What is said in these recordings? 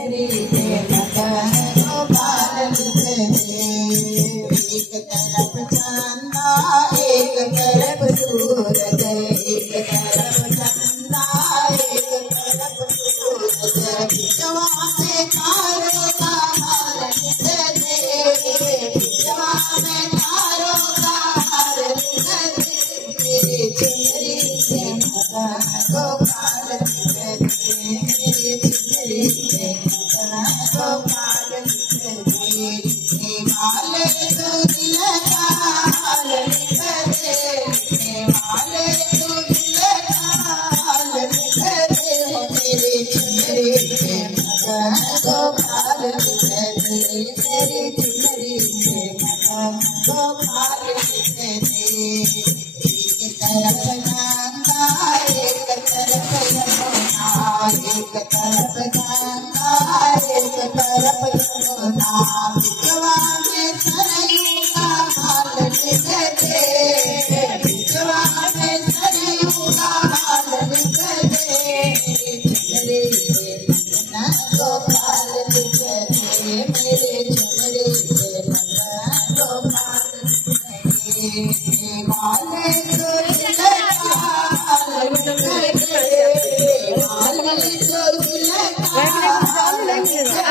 चुनरी में मगन गोपाल बिखरे, एक तरफ चंदा एक तरफ सूरज, एक तरफ चंदा एक तरफ सूरज, बिचवा में तारों का हार बिखरे, बिचवा में तारों का हार बिखरे, मेरी चुनरी में मगन गोपाल बिखरे, मेरी चुनरी में मगन गोपाल बिखरे, वाले तो दिल का हाल बिखरे, वाले तो दिल का हाल बिखरे, मेरी चुनरी में मगन गोपाल बिखरे, मेरी चुनरी में मगन गोपाल बिखरे, एक तरफ गंगा एक तरफ यमुना, एक तरफ गंगा एक तरफ यमुना, बिचवा में सरयू का हाल बिखरे, बिचवा में सरयू का हाल बिखरे, चुनरी में मगन गोपाल बिखरे, मेरे चुनरी में मगन गोपाल बिखरे, वाले तो दिल का हाल बिखरे, वाले तो दिल का हाल बिखरे,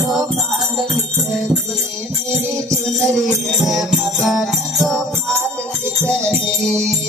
गोपाल बिखरे, मेरी चुनरी में मगन गोपाल बिखरे।